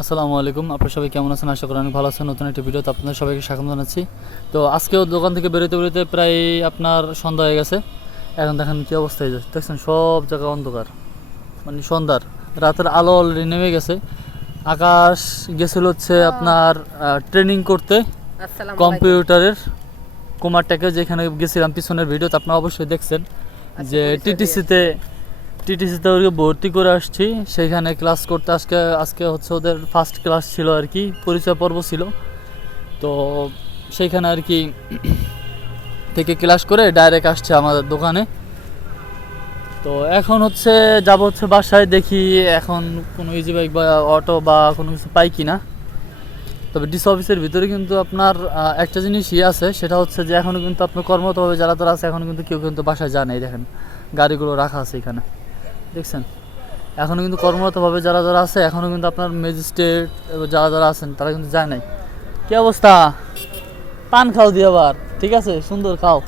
আসসালামু আলাইকুম, আপনারা সবাই কেমন আছেন? আশা করি অনেক ভালো আছেন। নতুন একটা ভিডিওতে আপনাদের সবাইকে স্বাগত জানাচ্ছি। তো আজকেও দোকান থেকে বেরোতে বেরোতে প্রায় আপনার সন্ধ্যা হয়ে গেছে। এখন দেখেন কী অবস্থায় দেখছেন, সব জায়গা অন্ধকার, মানে সন্ধ্যার রাতের আলো অলরেডি নেমে গেছে। আকাশ গেছিল হচ্ছে আপনার ট্রেনিং করতে কম্পিউটারের কুমারটাকে, যেখানে গেছিলাম পিছনের ভিডিওতে আপনারা অবশ্যই দেখছেন যে টিটিসিতে ওকে ভর্তি করে আসছি, সেইখানে ক্লাস করতে। আজকে হচ্ছে ওদের ফার্স্ট ক্লাস ছিল আর কি, পরিচয় পর্ব ছিল। তো সেইখানে আর কি থেকে ক্লাস করে ডাইরেক্ট আসছে আমাদের দোকানে। তো এখন হচ্ছে যাব হচ্ছে বাসায়, দেখি এখন কোনো ইজি বাইক বা অটো বা কোনো কিছু পাই কি না। তবে ডিসি অফিসের ভিতরে কিন্তু আপনার একটা জিনিসই আছে, সেটা হচ্ছে যে এখনও কিন্তু আপনার কর্মরতভাবে যারা তারা আছে, এখনও কিন্তু কেউ কিন্তু বাসায় যায় নাই। দেখেন গাড়িগুলো রাখা আছে এখানে, দেখছেন। এখনও কিন্তু কর্মরতভাবে যারা যারা আছে, এখনও কিন্তু আপনার ম্যাজিস্ট্রেট যারা যারা আছেন তারা কিন্তু যায় নাই। কী অবস্থা? পান খাও দিয়ে আবার, ঠিক আছে, সুন্দর খাও।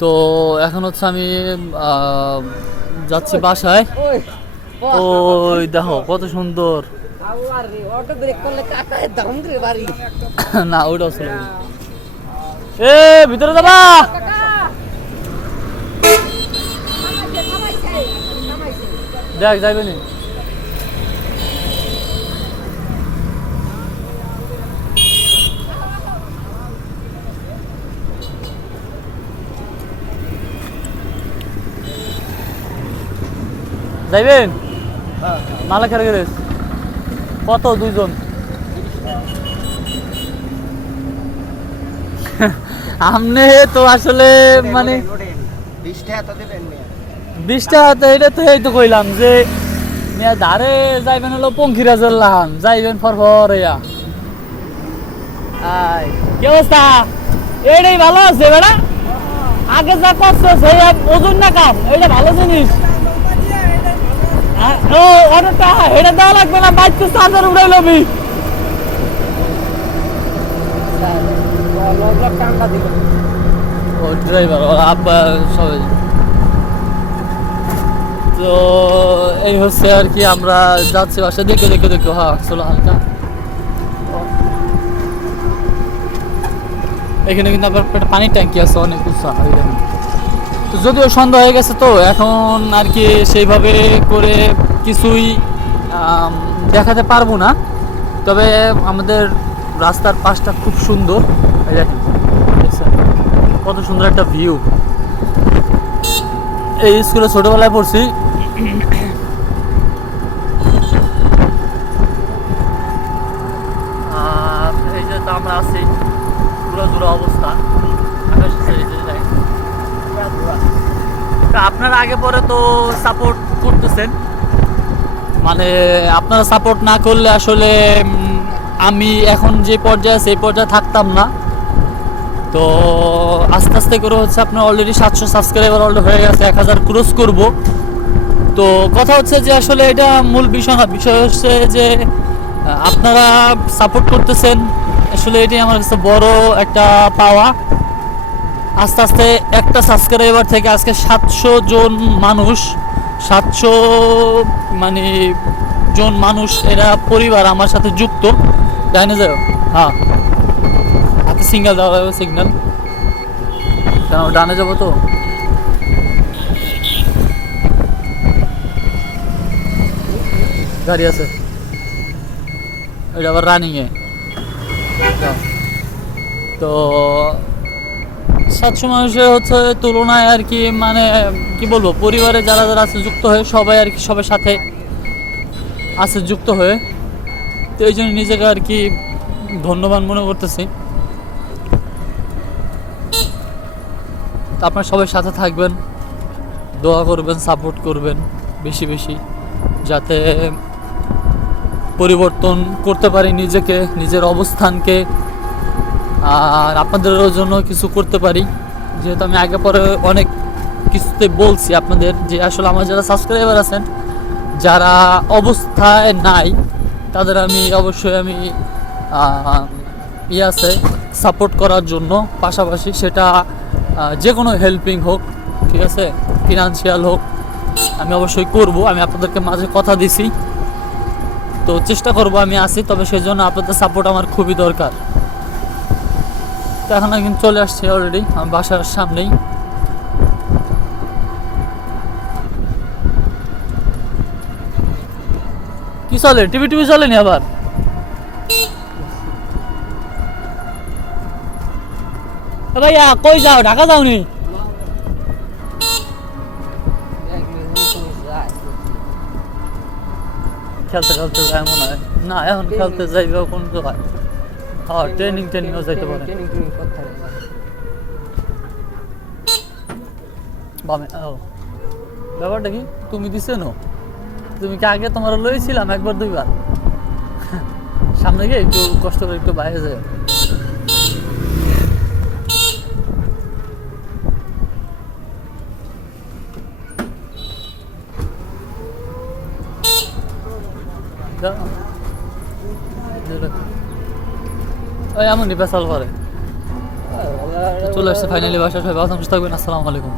তো এখন হচ্ছে আমি যাচ্ছি বাসায়। ওই দেখো কত সুন্দর। না ওইটাও ছিল। এ ভিতরে যাবা? দেখ যাইবে নি। যাইবেন? মালা খেলে গেলে কত? দুইজন? আমনে তো আসলে মানে 20 টাকা তো, এটা তো এই তো কইলাম যে মিয়া ধারে যাইবেন হলো পঙ্খিরাজের লাহান, যাইবেন ফরফর ইয়া। আই কি অবস্থা? এইটাই ভালো আছে বেটা, আগে যা করছো সেই ওজন না কাম, এইটা ভালো জিনিস। ও অনেকটা হেঁটে দেওয়া লাগবে না, বাইক তো চার্জার উড়াই লবি। ও ড্রাইভার ওর আব্বা সবাই। তো এই হচ্ছে আর কি, আমরা যাচ্ছি বাসা। দেখো দেখো দেখো, হ্যাঁ চলো হালকা। এখানে কিন্তু আবার একটা পানির ট্যাঙ্কি আছে, অনেক উৎসাহ। তো যদিও সন্ধ্যা হয়ে গেছে, তো এখন আর কি সেইভাবে করে কিছুই দেখাতে পারবো না। তবে আমাদের রাস্তার পাশটা খুব সুন্দর, কত সুন্দর একটা ভিউ। এই স্কুলে ছোটবেলায় পড়ছি। এই যে তো আমরা আছি, পুরো জোড়া অবস্থা। আপনারা আগে পরে তো সাপোর্ট করতেছেন, মানে আপনারা সাপোর্ট না করলে আসলে আমি এখন যে পর্যায়ে সেই পর্যায়ে থাকতাম না। তো আস্তে আস্তে করে হচ্ছে আপনার অলরেডি 700 সাবস্ক্রাইবার অলরেডি হয়ে গেছে, 1000 ক্রস করব। তো কথা হচ্ছে যে আসলে এটা মূল বিষয় না, বিষয় হচ্ছে যে আপনারা সাপোর্ট করতেছেন, আসলে এটাই আমার কাছে বড় একটা পাওয়া। আস্তে আস্তে একটা সাবস্ক্রাইবার থেকে আজকে 700 জন মানুষ, 700 মানে জন মানুষ, এরা পরিবার আমার সাথে যুক্ত। ডাইনে যাও, হ্যাঁ হাতে সিগন্যাল দেওয়া হবে, সিগন্যাল কেন ডানে যাবো তো। গাড়ি আছে, এটা আবার রানিংয়ে। তো 700 মানুষের হচ্ছে তুলনায় আর কি, মানে কি বলবো, পরিবারে যারা যারা আছে যুক্ত হয়ে, সবাই আর কি সবার সাথে আছে যুক্ত হয়ে। তো এই জন্য নিজেকে আর কি ধন্যবাদ মনে করতেছি। আপনার সবাই সাথে থাকবেন, দোয়া করবেন, সাপোর্ট করবেন বেশি বেশি, যাতে পরিবর্তন করতে পারি নিজেকে, নিজের অবস্থানকে, আর আপনাদেরও জন্য কিছু করতে পারি। যেহেতু আমি আগে পরে অনেক কিছুতে বলছি আপনাদের যে আসলে আমার যারা সাবস্ক্রাইবার আছেন, যারা অবস্থায় নাই, তাদের আমি অবশ্যই আমি আছে সাপোর্ট করার জন্য, পাশাপাশি সেটা যে কোনো হেল্পিং হোক, ঠিক আছে, ফিনান্সিয়াল হোক, আমি অবশ্যই করব। আমি আপনাদেরকে মাঝে কথা দিছি, তো চেষ্টা করব আমি আসি, তবে সেই জন্য আপনাদের সাপোর্ট আমার খুবই দরকার। তো এখন একদিন চলে আসছি অলরেডি আমার বাসার সামনেই। কি চলে, টিভি টিভি চলেনি আবার? ভাইয়া কই যাও, ঢাকা যাওনি? খেলতে খেলতে যায় মনে হয় না, এখন খেলতে যাইবে কোন তো হয়। হ্যাঁ, ট্রেনিংও যাইতে পারে। বামে ও, ব্যাপারটা কি তুমি দিছে নো? তুমি কি আগে তোমার লইছিলাম একবার দুইবার? সামনে গিয়ে একটু কষ্ট করে একটু বাইরে যায়। ওই এমনই পেশাল করে। চলে আসছে ফাইনালি বাসা। সবাই ভালো থাকবেন, আসসালামু আলাইকুম।